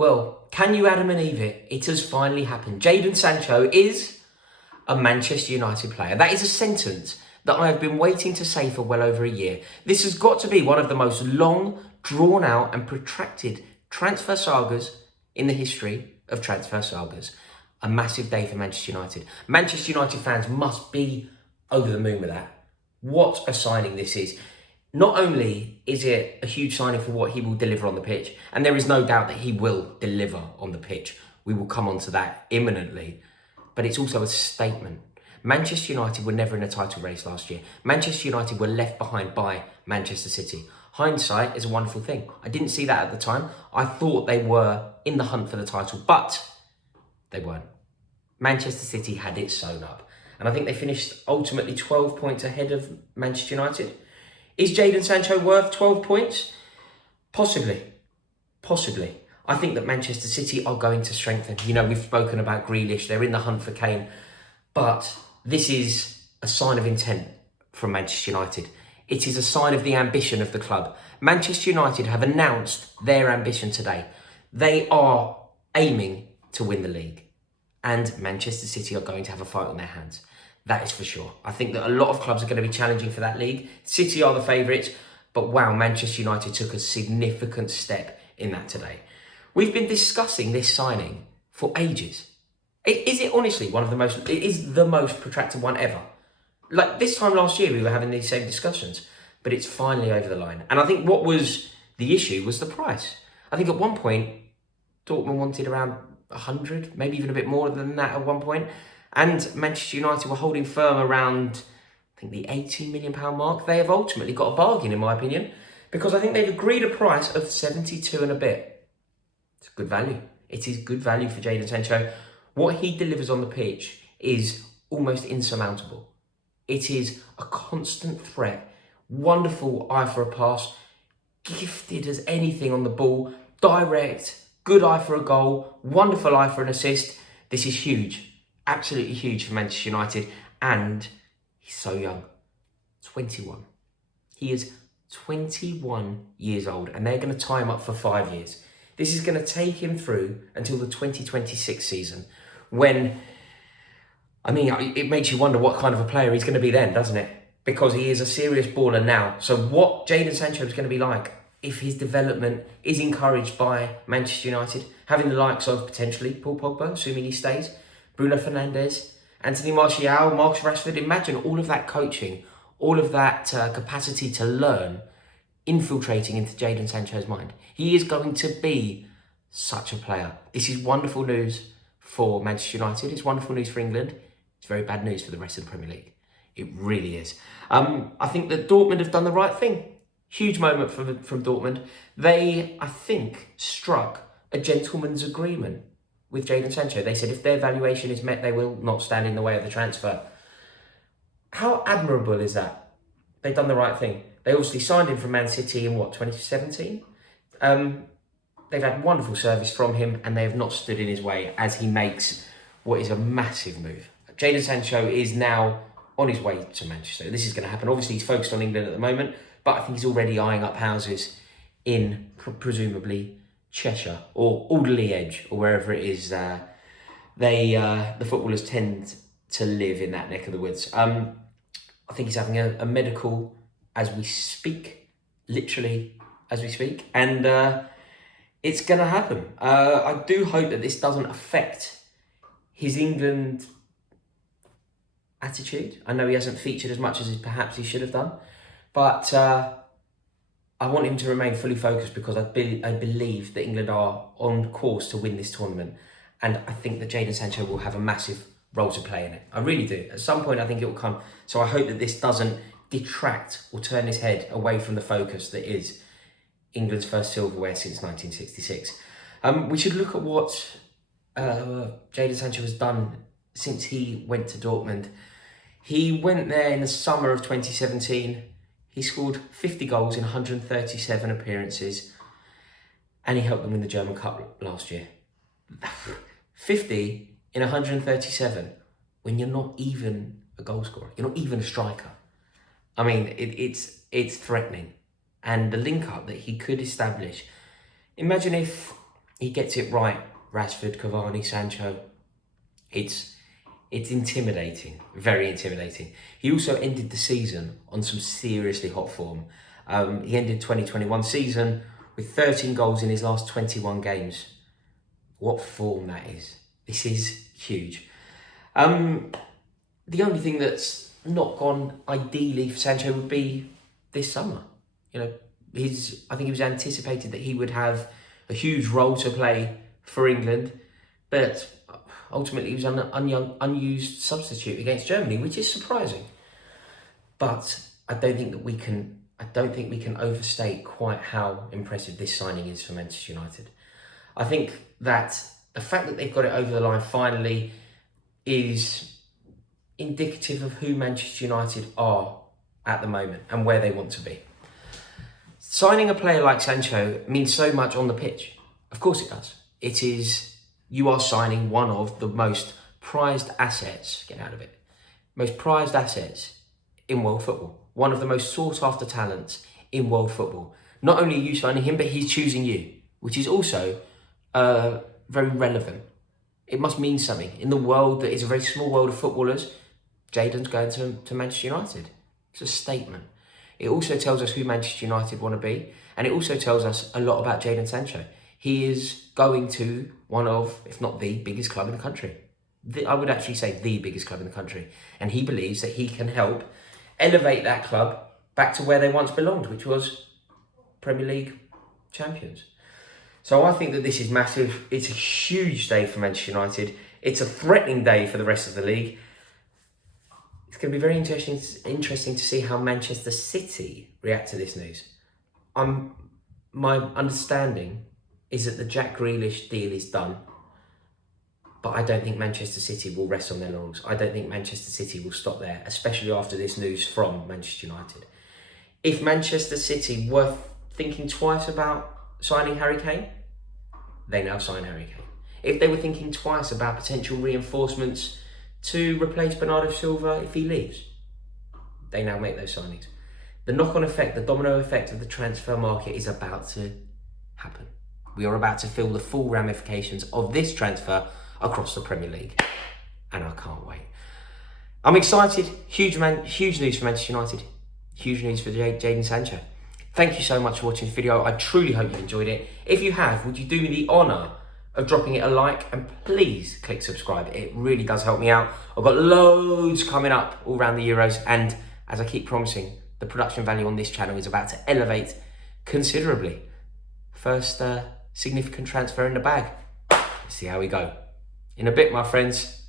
Well, can you Adam and Eve it? It has finally happened. Jadon Sancho is a Manchester United player. That is a sentence that I have been waiting to say for well over a year. This has got to be one of the most long, drawn out and protracted transfer sagas in the history of transfer sagas. A massive day for Manchester United. Manchester United fans must be over the moon with that. What a signing this is. Not only is it a huge signing for what he will deliver on the pitch, and there is no doubt that he will deliver on the pitch. We will come on to that imminently. But it's also a statement. Manchester United were never in a title race last year. Manchester United were left behind by Manchester City. Hindsight is a wonderful thing. I didn't see that at the time. I thought they were in the hunt for the title, but they weren't. Manchester City had it sewn up. And I think they finished ultimately 12 points ahead of Manchester United. Is Jadon Sancho worth 12 points? Possibly. I think that Manchester City are going to strengthen. You know, we've spoken about Grealish. They're in the hunt for Kane. But this is a sign of intent from Manchester United. It is a sign of the ambition of the club. Manchester United have announced their ambition today. They are aiming to win the league. And Manchester City are going to have a fight on their hands. That is for sure. I think that a lot of clubs are going to be challenging for that league. City are the favourites. But wow, Manchester United took a significant step in that today. We've been discussing this signing for ages. Is it honestly it is the most protracted one ever? Like this time last year, we were having these same discussions, but it's finally over the line. And I think what was the issue was the price. I think at one point, Dortmund wanted around 100, maybe even a bit more than that at one point. And Manchester United were holding firm around, I think, the £18 million mark. They have ultimately got a bargain, in my opinion, because I think they've agreed a price of 72 and a bit. It's good value. It is good value for Jadon Sancho. What he delivers on the pitch is almost insurmountable. It is a constant threat. Wonderful eye for a pass. Gifted as anything on the ball. Direct. Good eye for a goal. Wonderful eye for an assist. This is huge. Absolutely huge for Manchester United. And he's so young. 21. He is 21 years old. And they're going to tie him up for 5 years. This is going to take him through until the 2026 season when, I mean, it makes you wonder what kind of a player he's going to be then, doesn't it? Because he is a serious baller now. So what Jadon Sancho is going to be like if his development is encouraged by Manchester United, having the likes of potentially Paul Pogba, assuming he stays, Bruno Fernandes, Anthony Martial, Marcus Rashford. Imagine all of that coaching, all of that capacity to learn infiltrating into Jadon Sancho's mind. He is going to be such a player. This is wonderful news for Manchester United. It's wonderful news for England. It's very bad news for the rest of the Premier League. It really is. I think that Dortmund have done the right thing. Huge moment from Dortmund. They, I think, struck a gentleman's agreement with Jadon Sancho. They said if their valuation is met, they will not stand in the way of the transfer. How admirable is that? They've done the right thing. They obviously signed him from Man City in, 2017? They've had wonderful service from him and they have not stood in his way as he makes what is a massive move. Jadon Sancho is now on his way to Manchester. This is going to happen. Obviously, he's focused on England at the moment, but I think he's already eyeing up houses in presumably Cheshire or Alderley Edge or wherever it is the footballers tend to live in that neck of the woods. I think he's having a medical as we speak, literally as we speak, and it's going to happen. I do hope that this doesn't affect his England attitude. I know he hasn't featured as much as perhaps he should have done, but I want him to remain fully focused because I believe that England are on course to win this tournament, and I think that Jadon Sancho will have a massive role to play in it. I really do. At some point, I think it will come. So I hope that this doesn't detract or turn his head away from the focus that is England's first silverware since 1966. We should look at what Jadon Sancho has done since he went to Dortmund. He went there in the summer of 2017. He scored 50 goals in 137 appearances and he helped them win the German Cup last year. 50 in 137 when you're not even a goal scorer, you're not even a striker. I mean, it's threatening. And the link up that he could establish. Imagine if He gets it right. Rashford, Cavani, Sancho. It's intimidating, very intimidating. He also ended the season on some seriously hot form. He ended 2021 season with 13 goals in his last 21 games. What form that is. This is huge. The only thing that's not gone ideally for Sancho would be this summer. You know, I think it was anticipated that he would have a huge role to play for England, but ultimately he was an unused substitute against Germany, which is surprising. But I don't think we can overstate quite how impressive this signing is for Manchester United. I think that the fact that they've got it over the line finally is indicative of who Manchester United are at the moment and where they want to be. Signing a player like Sancho means so much on the pitch. Of course it does. You are signing one of the most prized assets, most prized assets in world football. One of the most sought after talents in world football. Not only are you signing him, but he's choosing you, which is also very relevant. It must mean something. In the world that is a very small world of footballers, Jadon's going to Manchester United. It's a statement. It also tells us who Manchester United want to be, and it also tells us a lot about Jadon Sancho. He is going to one of, if not the biggest club in the country. I would actually say the biggest club in the country. And he believes that he can help elevate that club back to where they once belonged, which was Premier League champions. So I think that this is massive. It's a huge day for Manchester United. It's a threatening day for the rest of the league. It's going to be very interesting to see how Manchester City react to this news. My understanding is that the Jack Grealish deal is done, but I don't think Manchester City will rest on their laurels. I don't think Manchester City will stop there, especially after this news from Manchester United. If Manchester City were thinking twice about signing Harry Kane, they now sign Harry Kane. If they were thinking twice about potential reinforcements to replace Bernardo Silva if he leaves, they now make those signings. The knock-on effect, the domino effect of the transfer market is about to happen. We are about to feel the full ramifications of this transfer across the Premier League. And I can't wait. I'm excited. Huge news for Manchester United. Huge news for Jadon Sancho. Thank you so much for watching this video. I truly hope you enjoyed it. If you have, would you do me the honour of dropping it a like, and please click subscribe. It really does help me out. I've got loads coming up all around the Euros, and as I keep promising, the production value on this channel is about to elevate considerably. First significant transfer in the bag. Let's see how we go. In a bit, my friends.